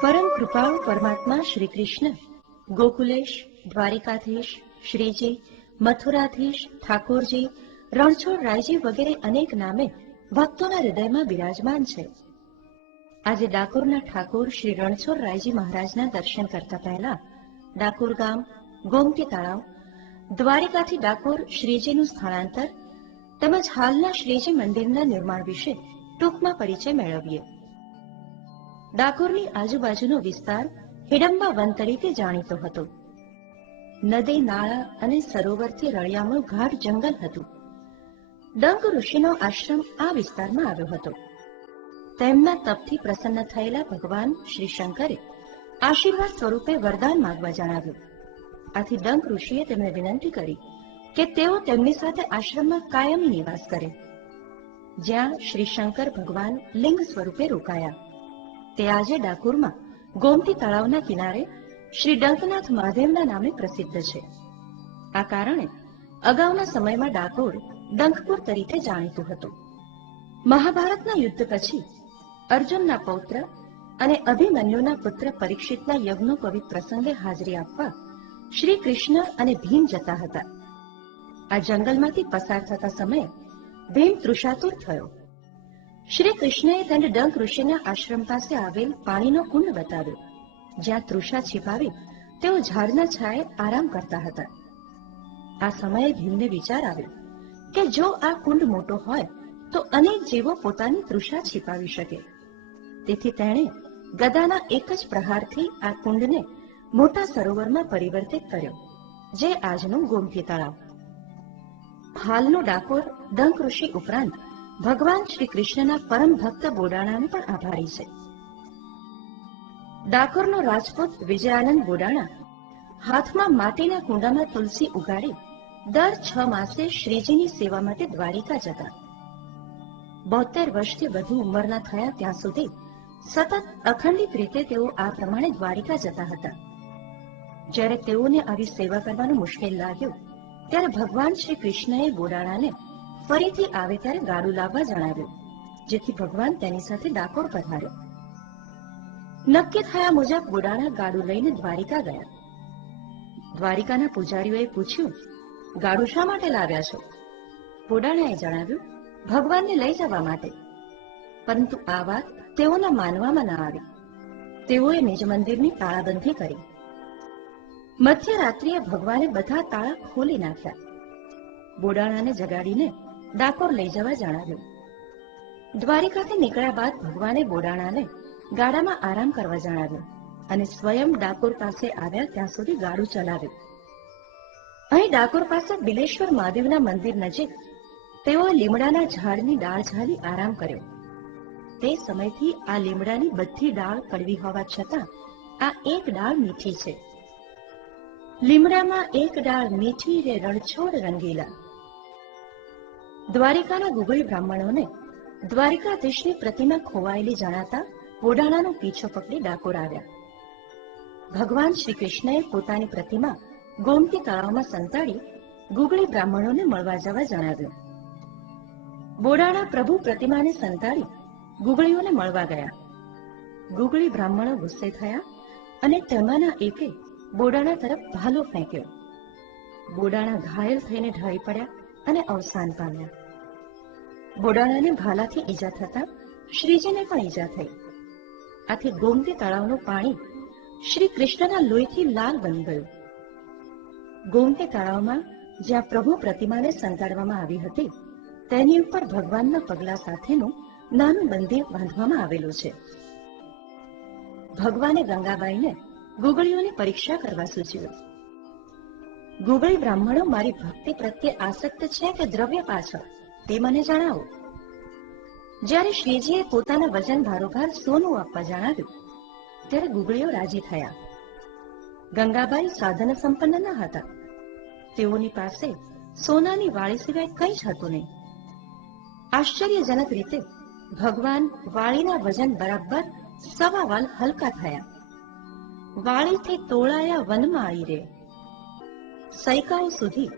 પરમ કૃપાળુ પરમાત્મા શ્રી કૃષ્ણ ગોકુલેશ, દ્વારિકાધીશ, શ્રીજી, મથુરાધીશ, ઠાકોરજી, રણછોડ રાયજી વગેરે અનેક નામે ભક્તોના હૃદયમાં બિરાજમાન છે. આજે ડાકોરના ઠાકોર શ્રી રણછોડ રાયજી મહારાજના દર્શન કરતા પહેલા ડાકોર ગામ, ગોમતી તળાવ, દ્વારિકાથી ડાકોર શ્રીજીનું સ્થળાંતર તેમજ હાલના શ્રીજી મંદિરના નિર્માણ વિશે ટૂંકમાં પરિચય મેળવીએ. ડાકોરની આજુબાજુનો વિસ્તાર હિડમ્બા વન તરીકે જાણીતો હતો. નદી, નાળા અને સરોવરથી રળિયામણું ગાઢ જંગલ હતું. ડંક ઋષિનો આશ્રમ આ વિસ્તારમાં આવ્યો હતો. તેમના તપથી પ્રસન્ન થયેલા ભગવાન શ્રી શંકરે આશીર્વાદ સ્વરૂપે વરદાન માંગવા જણાવ્યું. આથી ડંક ઋષિએ તેમને વિનંતી કરી કે તેઓ તેમની સાથે આશ્રમમાં કાયમી નિવાસ કરે, જ્યાં શ્રી શંકર ભગવાન લિંગ સ્વરૂપે રોકાયા. તે આજે ડાકોરમાં ગોમતી તળાવના કિનારે શ્રી ડંકનાથ મહાદેવના નામે પ્રસિદ્ધ છે. આ કારણે અગાઉના સમયમાં ડાકોર ડંકપુર તરીકે જાણીતું હતું. મહાભારતના યુદ્ધ પછી અર્જુનના પૌત્ર અને અભિમન્યુના પુત્ર પરીક્ષિતના યજ્ઞોપવિત પ્રસંગે હાજરી આપવા શ્રી કૃષ્ણ અને ભીમ જતા હતા. આ જંગલમાંથી પસાર થતા સમયે ભીમ તૃષાતુર થયો. શ્રી કૃષ્ણએ તેને ડંક ઋષિના આશ્રમ પાસે આવેલ પાણીનો કુંડ બતાવ્યો, જ્યાં તૃષા छिપાવી તેઓ ઝાડના છાયે આરામ કરતા હતા. આ સમયે ભીમને વિચાર આવ્યો કે જો આ કુંડ મોટો હોય તો અનેક જીવો પોતાની તૃષા छिપાવી શકે. તેથી તેણે ગદાના એક જ પ્રહારથી આ કુંડને મોટા સરોવરમાં પરિવર્તિત કર્યો, જે આજનું ગોમતી તળાવ. હાલનો ડાકોર ડંક ઋષિ ઉપરાંત ભગવાન શ્રી કૃષ્ણના પરમ ભક્ત બોડાણાને પણ આભારી છે. ડાકોરનો રાજપૂત વિજયાનંદ બોડાણા હાથમાં માટીના કુંડામાં તુલસી ઉગાડી દર 6 માસે શ્રીજીની સેવા માટે દ્વારિકા જતા. 72 વર્ષથી વધુ ઉંમરના થયા ત્યાં સુધી સતત અખંડિત રીતે તેઓ આ પ્રમાણે દ્વારિકા જતા હતા. જ્યારે તેઓને આવી સેવા કરવાનું મુશ્કેલ લાગ્યું ત્યારે ભગવાન શ્રી કૃષ્ણએ બોડાણાને ફરીથી આવે ત્યારે ગાડું લાવવા જણાવ્યું, જેથી ભગવાન તેની સાથે ડાકોર પધાર્યો. નક્કી થયા મુજબ બોડાણા ગાડું લઈને દ્વારિકા ગયા. દ્વારિકાના પૂજારીઓએ પૂછ્યું, ગાડું શા માટે લાવ્યા છો? બોડાણાએ જણાવ્યું, ભગવાનને લઈ જવા માટે. પરંતુ આ વાત તેઓના માનવામાં ન આવી. તેઓએ નિજ મંદિરની તાળાબંધી કરી. મધ્યરાત્રિએ ભગવાને બધા તાળા ખોલી નાખ્યા. બોડાણાને જગાડીને ડાકોર લઈ જવા જણાવ્યું. દ્વારિકાથી નીકળ્યા બાદ ભગવાને બોડાણાને ગાડામાં આરામ કરવા જણાવ્યું અને સ્વયં ડાકોર પાસે આવ્યા ત્યાં સુધી ગાડું ચલાવ્યું. અહીં ડાકોર પાસે બિલેશ્વર મહાદેવના મંદિર નજીક તેઓએ લીમડાના ઝાડની ડાળ ઝાલી આરામ કર્યો. તે સમયથી આ લીમડાની બધી ડાળ કડવી હોવા છતાં આ એક ડાળ મીઠી છે. લીમડામાં એક ડાળ મીઠી રે રણછોડ રંગીલા. દ્વારિકાના ગુગળી બ્રાહ્મણોને દ્વારિકાધીશની પ્રતિમા ખોવાયેલી જણાતા બોડાણાનો પીછો પકડી ડાકોર આવ્યા. ભગવાન શ્રી કૃષ્ણએ પોતાની પ્રતિમા ગોમતી તળાવમાં સંતાડી ગુગળી બ્રાહ્મણોને મળવા જવા જણાવ્યું. બોડાણા પ્રભુ પ્રતિમાને સંતાડી ગુગળીઓને મળવા ગયા. ગુગળી બ્રાહ્મણો ગુસ્સે થયા અને તેમાંના એકે બોડાણા તરફ ભાલો ફેંક્યો. બોડાણા ઘાયલ થઈને ઢળી પડ્યા અને અવસાન પામ્યા. બોડાણાને ભાલાથી ઈજા થતા શ્રીજીને પણ ઈજા થઈ. આથી ગોમતી તળાવનું પાણી શ્રી કૃષ્ણના લોહીથી લાલ બની ગયું. ગોમતી તળાવમાં જ્યાં પ્રભુ પ્રતિમાને સંતાડવામાં આવી હતી તેની ઉપર ભગવાનના પગલા સાથેનું નાનું મંદિર બાંધવામાં આવેલું છે. ભગવાને ગંગાબાઈને ગુગળીઓની પરીક્ષા કરવા સૂચવ્યું. ગુગળી બ્રાહ્મણો મારી ભક્તિ પ્રત્યે આસક્ત છે કે દ્રવ્ય પાછળ, તે મને જણાવો. જ્યારે શ્રીજીએ પોતાના વજન ભારોભાર સોનું આપવા જણાવ્યું ત્યારે ગુગળીઓ રાજી થયા. ગંગાબાઈ સાધન સંપન્ન ન હતા. તેઓની પાસે સોનાની વાળી સિવાય કંઈ જ હતું નહીં. આશ્ચર્યજનક રીતે ભગવાન વાળીના વજન બરાબર 1.25 વાલ હલકા થયા. વાળીથી તોળાયા વનમાં આવી રે. સૈકાઓ સુધી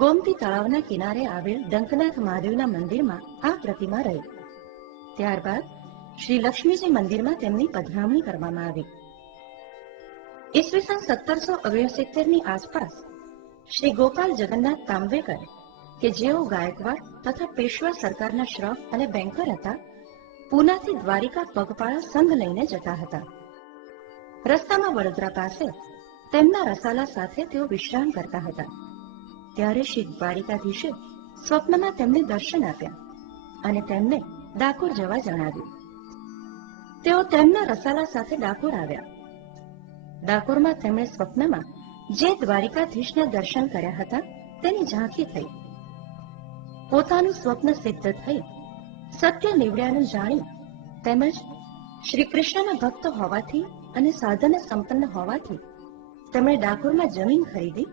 ગોમતી તળાવના કિનારે આવેલ ડંકનાથ મહાદેવના મંદિરમાં આ પ્રતિમા રહી. ત્યારબાદ શ્રી લક્ષ્મીજી મંદિરમાં તેમની પધરામણી કરવામાં આવી. ઈસવીસન 1769 ની આસપાસ શ્રી ગોપાલ જગન્નાથ તાંબેકર કે જેઓ ગાયકવાડ તથા પેશવા સરકારના શ્રફ અને બેંકર હતા, પૂનાથી દ્વારિકા પગપાળા સંઘ લઈને જતા હતા. રસ્તામાં વડોદરા પાસે તેમના રસાલા સાથે તેઓ વિશ્રામ કરતા હતા. ત્યારે શ્રી દ્વારિકાધીશે સ્વપ્નમાં તેમને દર્શન આપ્યા અને તેમને ડાકોર જવા જણાવ્યું. તેઓ તેમના રસાલા સાથે ડાકોર આવ્યા. ડાકોરમાં તેમણે સ્વપ્નમાં જે દ્વારિકાધીશના દર્શન કર્યા હતા તેની ઝાંખી થઈ. પોતાનું સ્વપ્ન સિદ્ધ થઈ સત્ય નીવડ્યાનું જાણી તેમજ શ્રી કૃષ્ણના ભક્ત હોવાથી અને સાધન સંપન્ન હોવાથી તેમણે ડાકોરમાં જમીન ખરીદી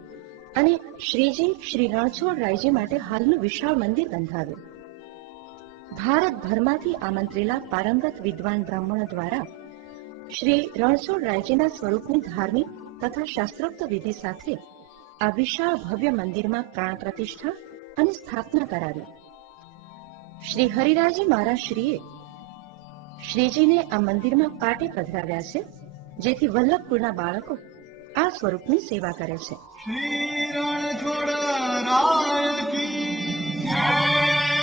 અને શ્રીજી શ્રી રણછોડરાયજી માટે હાલનું વિશાળ મંદિર બંધાવ્યું. ભારતભરમાંથી આમંત્રેલા પારંગત વિદ્વાન બ્રાહ્મણો દ્વારા શ્રી રણછોડરાયજીના સ્વરૂપની ધાર્મિક તથા શાસ્ત્રોક્ત વિધિ સાથે આ વિશાળ ભવ્ય મંદિરમાં પ્રાણ પ્રતિષ્ઠા અને સ્થાપના કરાવી. શ્રી હરિરાયજી મહારાજ શ્રીએ શ્રીજીને આ મંદિરમાં પાટે પધરાવ્યા છે, જેથી વલ્લભપુરના બાળકો આ સ્વરૂપની સેવા કરે છે. શ્રી રણછોડરાય કી જય.